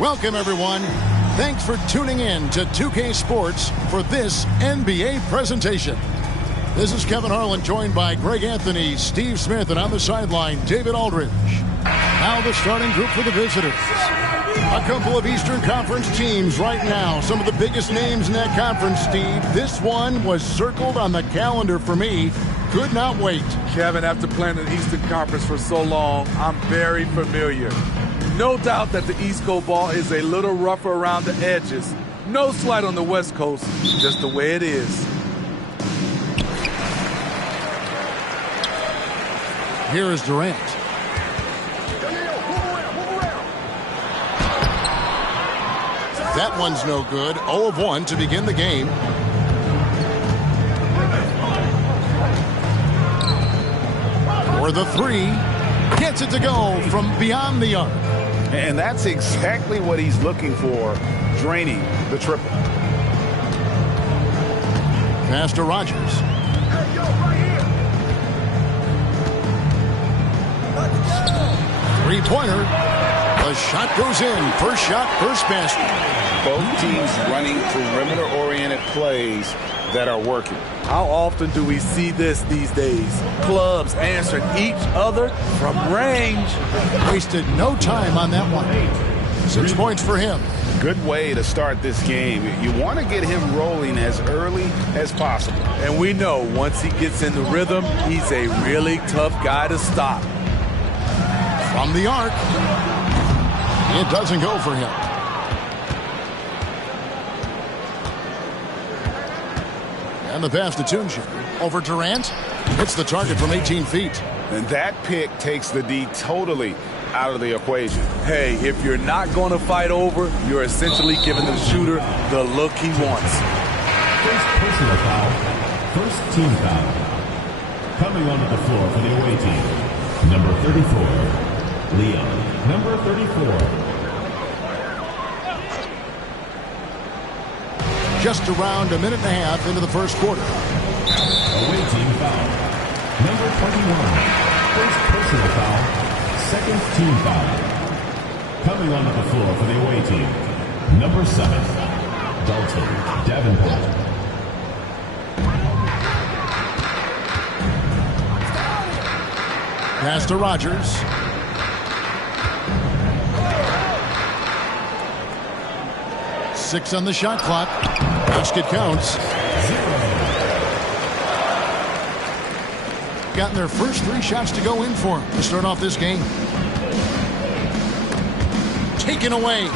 Welcome, everyone. Thanks for tuning in to 2K Sports for this NBA presentation. This is Kevin Harlan, joined by Greg Anthony, Steve Smith, and on the sideline, David Aldridge. Now the starting group for the visitors. A couple of Eastern Conference teams right now. Some of the biggest names in that conference, Steve. This one was circled on the calendar for me. Could not wait. Kevin, after playing in the Eastern Conference for so long, I'm very familiar. No doubt that the East Coast ball is a little rougher around the edges. No slight on the West Coast, just the way it is. Here is Durant. That one's no good. 0 of 1 to begin the game. For the three. Gets it to go from beyond the arc. And that's exactly what he's looking for, draining the triple. Pass to Rogers. Hey, yo, right here. Let's go. Three-pointer. The shot goes in. First shot, first basket. Both teams running perimeter-oriented plays that are working. How often do we see this these days? Clubs answering each other from range. Wasted no time on that one. 6 points for him. Good way to start this game. You want to get him rolling as early as possible. And we know once he gets in the rhythm, he's a really tough guy to stop. From the arc. It doesn't go for him. And the pass to Tunji. Over Durant. Hits the target from 18 feet. And that pick takes the D totally out of the equation. Hey, if you're not going to fight over, you're essentially giving the shooter the look he wants. First personal foul. First team foul. Coming onto the floor for the away team. Number 34. Leon. Number 34. Just around a minute and a half into the first quarter. Away team foul. Number 21. First personal foul. Second team foul. Coming onto the floor for the away team. Number 7. Dalton Davenport. Pass to Rogers. Six on the shot clock. Basket counts. Gotten their first 3 shots to go in for him to start off this game. Taken away.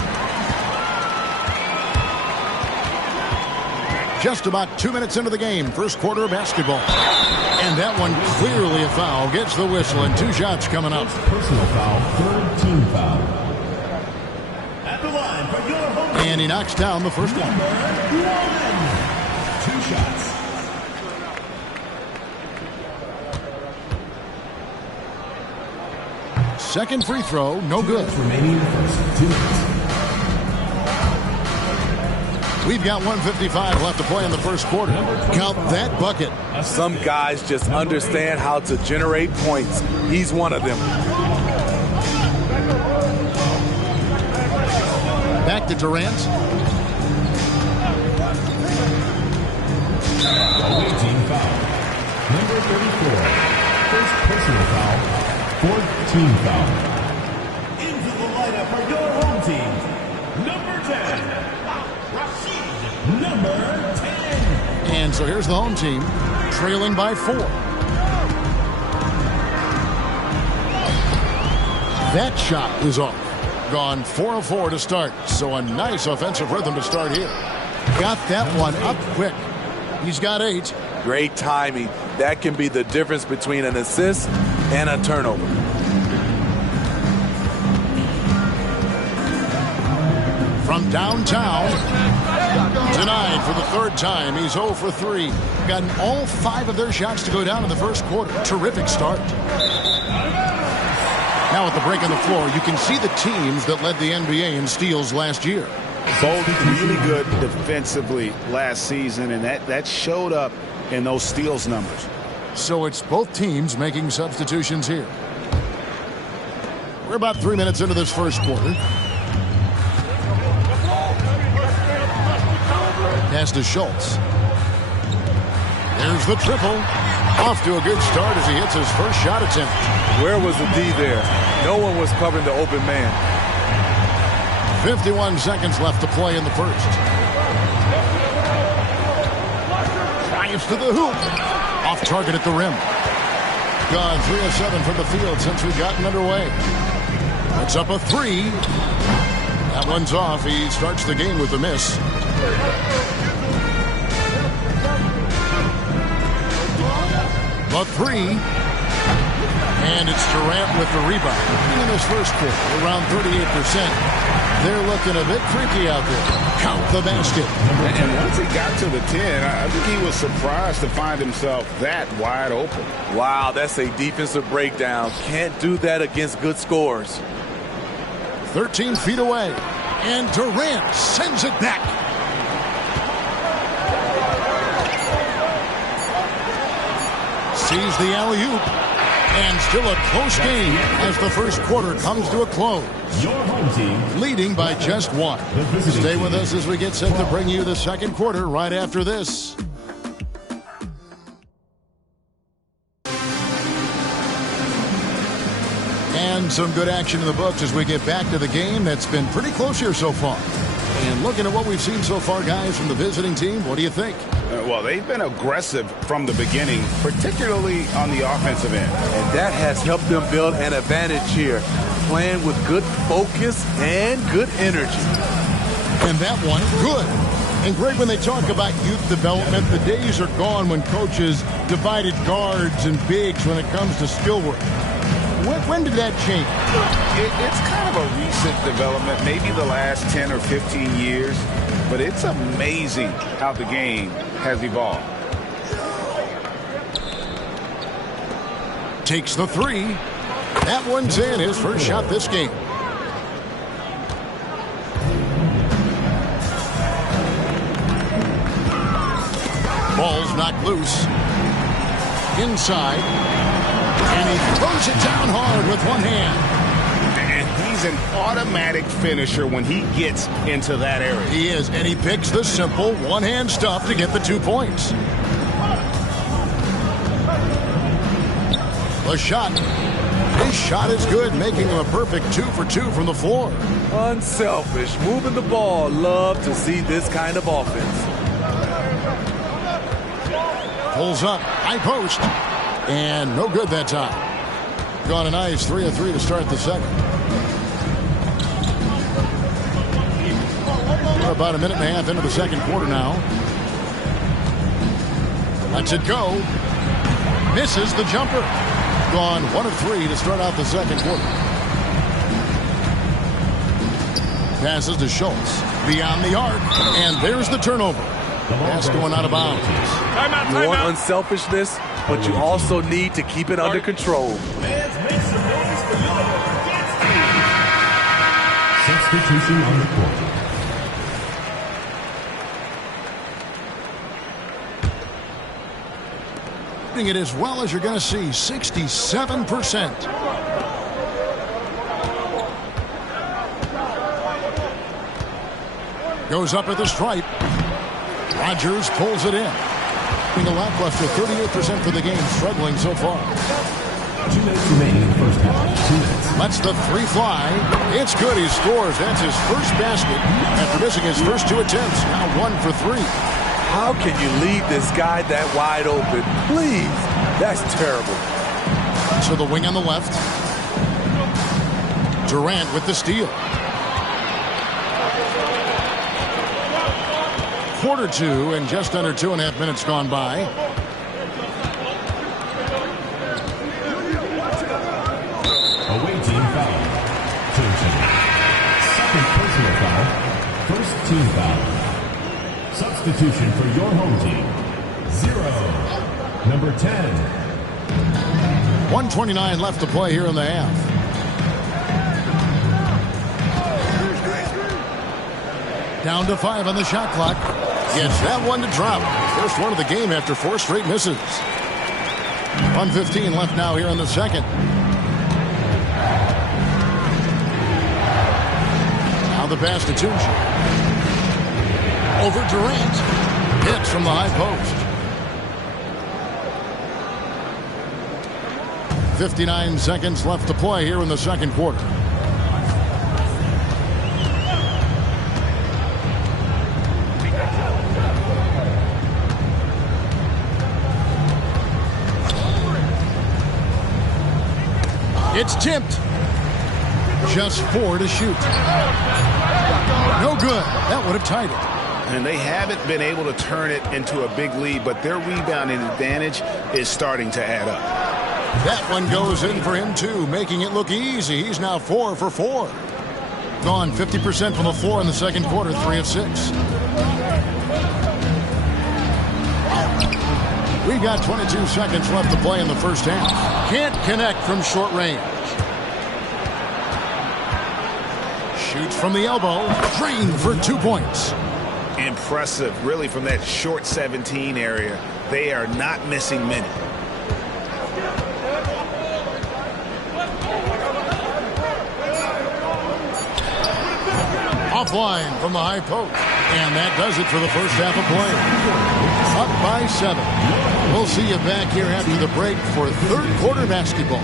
Just about 2 minutes into the game. First quarter of basketball. And that one clearly a foul. Gets the whistle and 2 shots coming up. Personal foul. Third team foul. At the line for your home. And he knocks down the first one. 2 shots. Second free throw, no good. Remaining in the first 2 minutes. We've got 1:55 left to play in the first quarter. Count that bucket. Some guys just understand how to generate points. He's one of them. Back to Durant. Away team foul. Number 34. First personal foul. Fourth team foul. Into the lineup for your home team. Number 10. Rashid. Number 10. And so here's the home team, trailing by 4. That shot is off. Gone 4 of 4 to start. So a nice offensive rhythm to start here. Got that one up quick. He's got 8. Great timing. That can be the difference between an assist and a turnover. From downtown, denied for the 3rd time. He's 0 for 3. Gotten all 5 of their shots to go down in the first quarter. Terrific start. Now at the break on the floor, you can see the teams that led the NBA in steals last year. Both really good defensively last season, and that showed up in those steals numbers. So it's both teams making substitutions here. We're about 3 minutes into this first quarter. Pass to Schultz. There's the triple. Off to a good start as he hits his first shot attempt. Where was the D there? No one was covering the open man. 51 seconds left to play in the first. Drives to the hoop. Off target at the rim. Gone 3 of 7 from the field since we've gotten underway. Puts up a 3. That one's off. He starts the game with a miss. The 3. And it's Durant with the rebound. In his first quarter, around 38%. They're looking a bit freaky out there. Count the basket. And once he got to the 10, I think he was surprised to find himself that wide open. Wow, that's a defensive breakdown. Can't do that against good scores. 13 feet away. And Durant sends it back. Sees the alley-oop. And still a close game as the first quarter comes to a close. Your home team Leading by just 1. Stay with us as we get set to bring you the second quarter right after this. And some good action in the books as we get back to the game that's been pretty close here so far. And looking at what we've seen so far, guys, from the visiting team, what do you think? Well, they've been aggressive from the beginning, particularly on the offensive end. And that has helped them build an advantage here, playing with good focus and good energy. And that one, good. And Greg, when they talk about youth development, the days are gone when coaches divided guards and bigs when it comes to skill work. When did that change? It's kind of a recent development, maybe the last 10 or 15 years, but it's amazing how the game has evolved. Takes the 3. That one's in, his first shot this game. Ball's knocked loose. Inside. And he throws it down hard with one hand. And he's an automatic finisher when he gets into that area. He is, and he picks the simple one-hand stuff to get the 2 points. The shot. His shot is good, making him a perfect 2 for 2 from the floor. Unselfish, moving the ball. Love to see this kind of offense. Pulls up, high post. And no good that time. Gone a nice 3 of 3 to start the second. We're about a minute and a half into the second quarter now. Lets it go. Misses the jumper. Gone 1 of 3 to start out the second quarter. Passes to Schultz. Beyond the arc. And there's the turnover. Pass going out of bounds. You want unselfishness, but you also need to keep it under control. Substitution on the court. It as well as you're going to see, 67%. Goes up at the stripe. Rogers pulls it in. Being a lackluster 38% for the game, struggling so far. 2 minutes remaining in the first half. 2 minutes. Lets the 3 fly. It's good. He scores. That's his first basket after missing his first 2 attempts. Now 1 for 3. How can you leave this guy that wide open? Please. That's terrible. So the wing on the left. Durant with the steal. Quarter 2 and just under 2.5 minutes gone by. Away team foul. Second personal foul. First team foul. Substitution for your home team. 0. Number 10. 1:29 left to play here in the half. Down to 5 on the shot clock. Gets that one to drop. First one of the game after 4 straight misses. 1:15 left now here in the second. Now the pass to Tunji. Over Durant. from the high post. 59 seconds left to play here in the second quarter. It's tipped. Just 4 to shoot. No good. That would have tied it. And they haven't been able to turn it into a big lead, but their rebounding advantage is starting to add up. That one goes in for him, too, making it look easy. He's now 4 for 4. Gone 50% from the floor in the second quarter, 3 of 6. We've got 22 seconds left to play in the first half. Can't connect from short range. Shoots from the elbow. Drained for 2 points. Impressive, really, from that short 17 area. They are not missing many. Offline from the high post. And that does it for the first half of play. Up by 7. We'll see you back here after the break for third quarter basketball.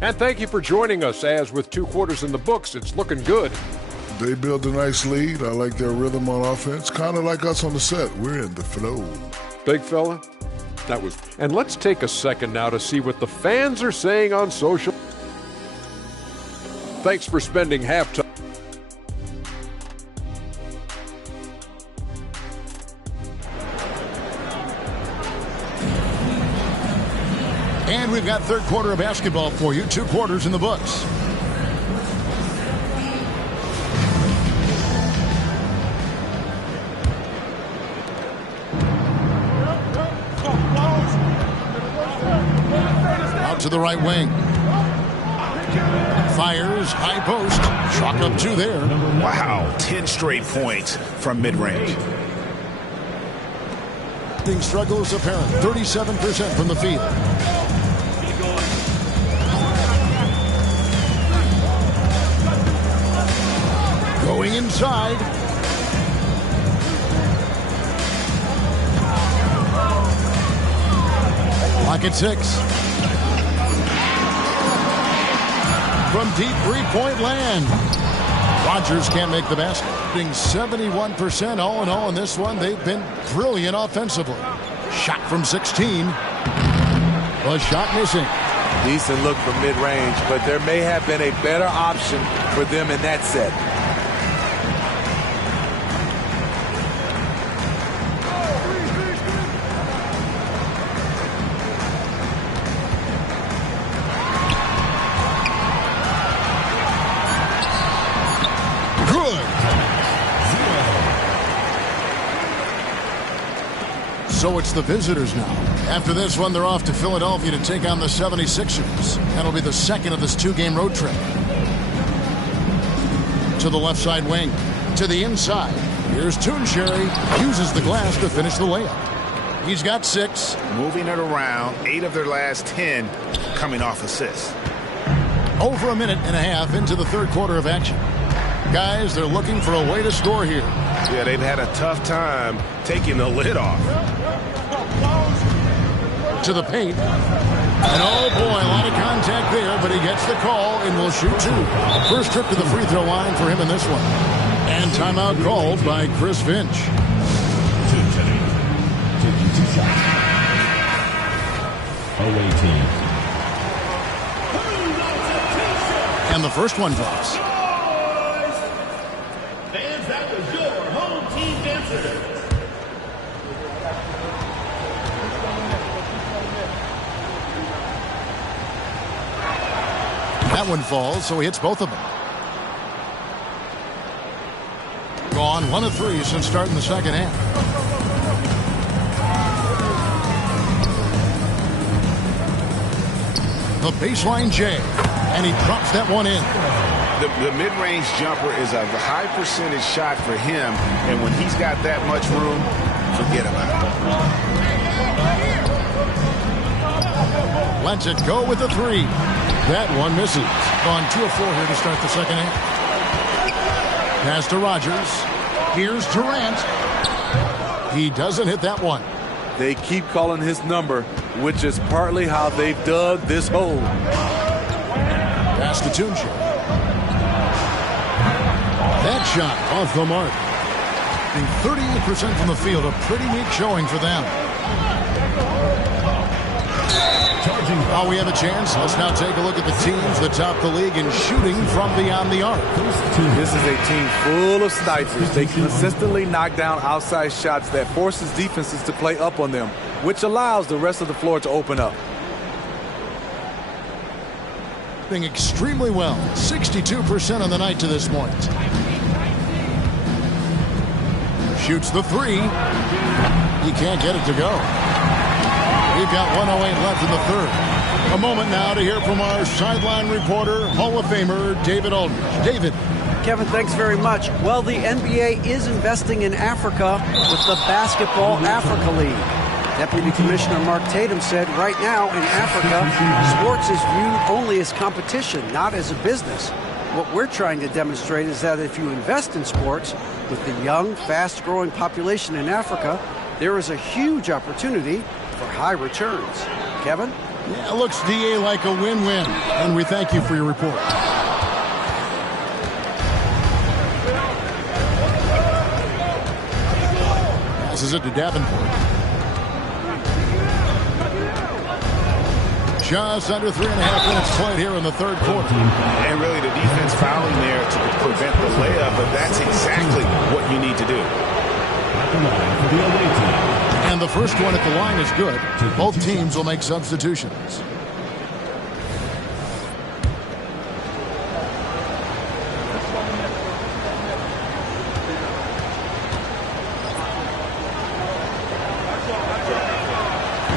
And thank you for joining us. As with 2 quarters in the books, it's looking good. They built a nice lead. I like their rhythm on offense. Kind of like us on the set. We're in the flow. Big fella, that was. And let's take a second now to see what the fans are saying on social. Thanks for spending halftime. And we've got third quarter of basketball for you. 2 quarters in the books. Out to the right wing. Fires, high post. Chalk up 2 there. Wow, 10 straight points from mid-range. Struggles apparent. 37% from the field. Going inside. Clock at 6. From deep 3-point land. Rodgers can't make the basket. 71% all in all in this one. They've been brilliant offensively. Shot from 16. A shot missing. Decent look from mid-range, but there may have been a better option for them in that set. So it's the visitors now. After this one, they're off to Philadelphia to take on the 76ers. That'll be the second of this 2-game road trip. To the left side wing. To the inside. Here's Toonsherry. Uses the glass to finish the layup. He's got 6. Moving it around. 8 of their last 10 coming off assists. Over a minute and a half into the third quarter of action. Guys, they're looking for a way to score here. Yeah, they've had a tough time taking the lid off. To the paint. And oh boy, a lot of contact there, but he gets the call and will shoot 2. First trip to the free throw line for him in this one. And timeout called by Chris Finch. Away team. And the first one drops. Fans, that was your home team dancer. That one falls, so he hits both of them. Gone 1 of 3 since starting the second half. The baseline J, and he drops that one in. The mid-range jumper is a high percentage shot for him, and when he's got that much room, forget about it. Lets it go with the three. That one misses. On 2 of 4 here to start the second half. Pass to Rogers. Here's Durant. He doesn't hit that one. They keep calling his number, which is partly how they dug this hole. Pass to Tunji. That shot off the mark. 38% from the field, a pretty neat showing for them. Oh, we have a chance. Let's now take a look at the teams that top the league in shooting from beyond the arc. This is a team full of snipers. They consistently knock down outside shots that forces defenses to play up on them, which allows the rest of the floor to open up. Doing extremely well. 62% on the night to this point. Shoots the three. He can't get it to go. We've got 1:08 left in the third. A moment now to hear from our sideline reporter, Hall of Famer David Aldridge. David. Kevin, thanks very much. Well, the NBA is investing in Africa with the Basketball Africa League. Deputy Commissioner Mark Tatum said right now in Africa, sports is viewed only as competition, not as a business. What we're trying to demonstrate is that if you invest in sports with the young, fast-growing population in Africa, there is a huge opportunity for high returns. Kevin? Yeah, looks, DA, like a win-win. And we thank you for your report. Passes it to Davenport. Just under 3.5 minutes played here in the third quarter. And really the defense fouling there to prevent the layup, but that's exactly what you need to do. And the first one at the line is good. Both teams will make substitutions.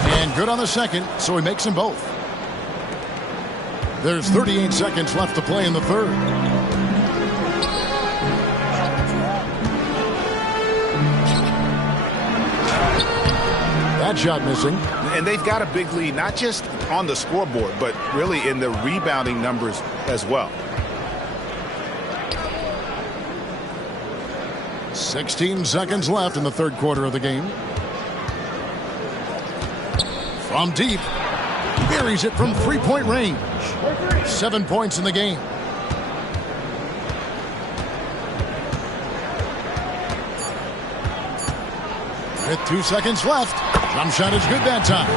And good on the second, so he makes them both. There's 38 seconds left to play in the third. That shot missing. And they've got a big lead, not just on the scoreboard, but really in the rebounding numbers as well. 16 seconds left in the third quarter of the game. From deep. Buries it from three-point range. 7 points in the game. With 2 seconds left. Jump shot is good that time.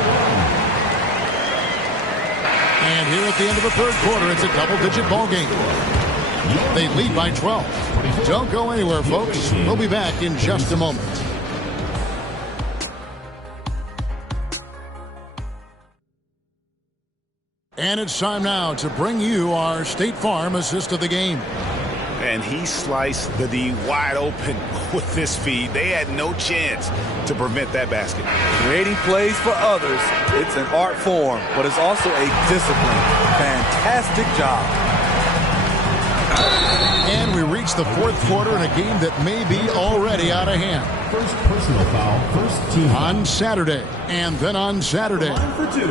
And here at the end of the third quarter, it's a double-digit ball game. They lead by 12. Don't go anywhere, folks. We'll be back in just a moment. And it's time now to bring you our State Farm assist of the game. And he sliced the D wide open with this feed. They had no chance to prevent that basket. Creating plays for others, it's an art form, but it's also a discipline. Fantastic job. And we reach the fourth quarter in a game that may be already out of hand. First personal foul, first team foul. On Saturday, and then on Saturday. Line for two,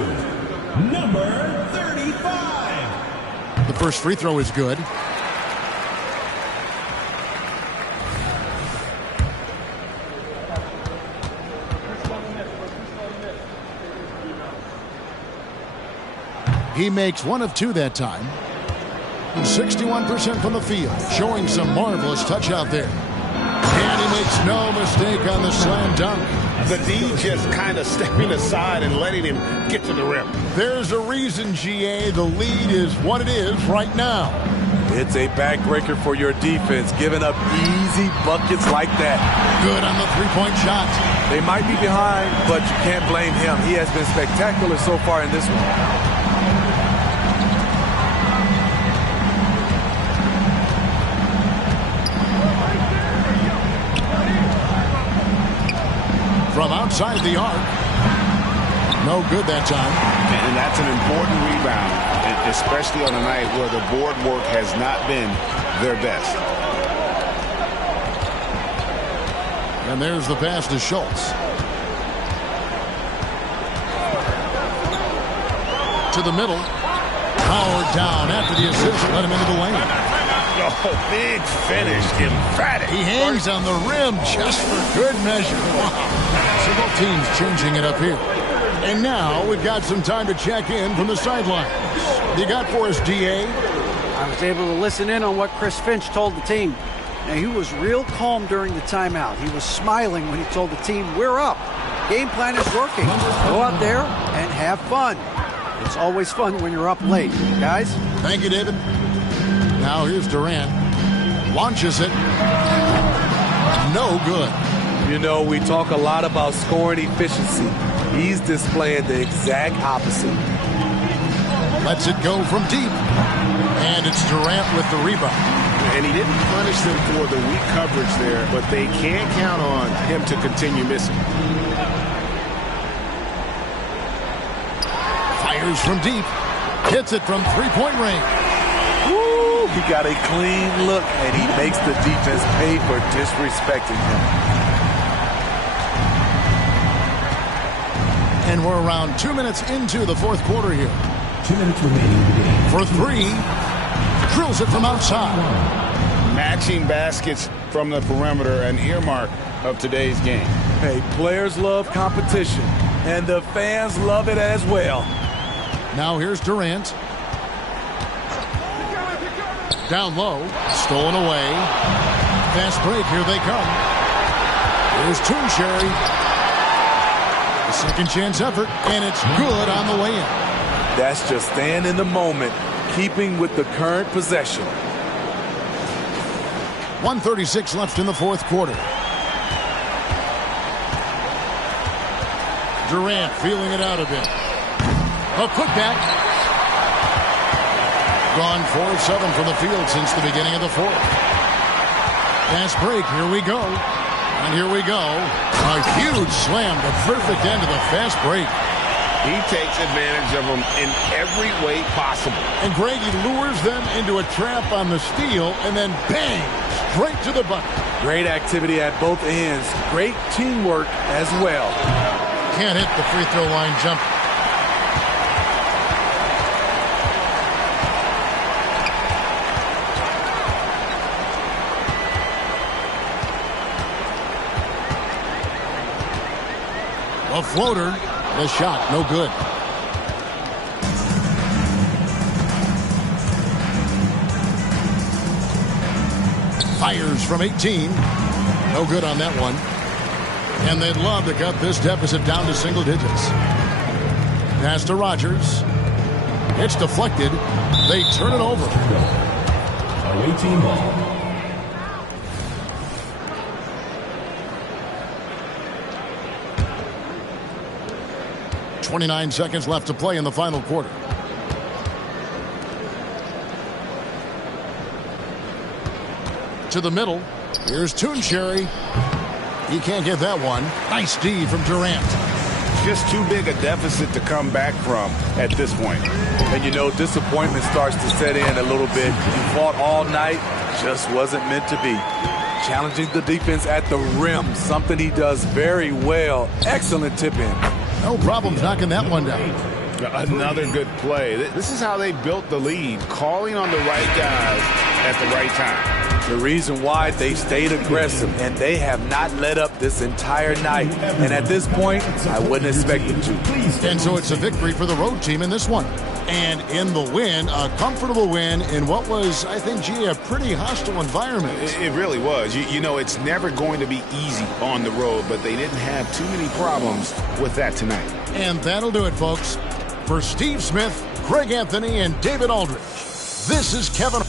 number 35. The first free throw is good. He makes 1 of 2 that time. 61% from the field, showing some marvelous touch out there. And he makes no mistake on the slam dunk. The D just kind of stepping aside and letting him get to the rim. There's a reason, GA, the lead is what it is right now. It's a backbreaker for your defense, giving up easy buckets like that. Good on the three-point shot. They might be behind, but you can't blame him. He has been spectacular so far in this one. From outside the arc. No good that time. And that's an important rebound, especially on a night where the board work has not been their best. And there's the pass to Schultz. To the middle. Powered down after the assist. Let him into the lane. Oh, big finish. Emphatic. He hangs on the rim just for good measure. Wow. So both teams changing it up here. And now we've got some time to check in from the sidelines. You got for us, DA? I was able to listen in on what Chris Finch told the team. Now, he was real calm during the timeout. He was smiling when he told the team, we're up. Game plan is working. Go out there and have fun. It's always fun when you're up late. Guys? Thank you, David. Now here's Durant. Launches it. No good. You know, we talk a lot about scoring efficiency. He's displaying the exact opposite. Lets it go from deep. And it's Durant with the rebound. And he didn't punish them for the weak coverage there, but they can't count on him to continue missing. Fires from deep. Hits it from three-point range. Woo! He got a clean look, and he makes the defense pay for disrespecting him. And we're around 2 minutes into the fourth quarter here. 2 minutes remaining in the game. For three. Drills it from outside. Matching baskets from the perimeter, an earmark of today's game. Hey, players love competition, and the fans love it as well. Now here's Durant. Down low. Stolen away. Fast break. Here they come. Here's Toonsherry. A second chance effort, and it's good on the way in. That's just staying in the moment, keeping with the current possession. 1:36 left in the fourth quarter. Durant feeling it out a bit. A putback. Gone 4-7 from the field since the beginning of the fourth. Fast break. Here we go. And here we go. A huge slam, the perfect end of the fast break. He takes advantage of them in every way possible. And Greg, he lures them into a trap on the steal, and then bang, straight to the bucket. Great activity at both ends. Great teamwork as well. Can't hit the free throw line jump. A floater. The shot, no good. Fires from 18. No good on that one. And they'd love to cut this deficit down to single digits. Pass to Rogers. It's deflected. They turn it over. Away team ball. 29 seconds left to play in the final quarter. To the middle. Here's Toonsherry. He can't get that one. Nice D from Durant. Just too big a deficit to come back from at this point. And you know, disappointment starts to set in a little bit. He fought all night, just wasn't meant to be. Challenging the defense at the rim, something he does very well. Excellent tip in. No problems knocking that one down. Another good play. This is how they built the lead, calling on the right guys at the right time. The reason why they stayed aggressive, and they have not let up this entire night. And at this point, I wouldn't expect them to. And so it's a victory for the road team in this one. And in the win, a comfortable win in what was, I think, gee, a pretty hostile environment. It really was. You know, it's never going to be easy on the road, but they didn't have too many problems with that tonight. And that'll do it, folks. For Steve Smith, Greg Anthony, and David Aldridge, this is Kevin.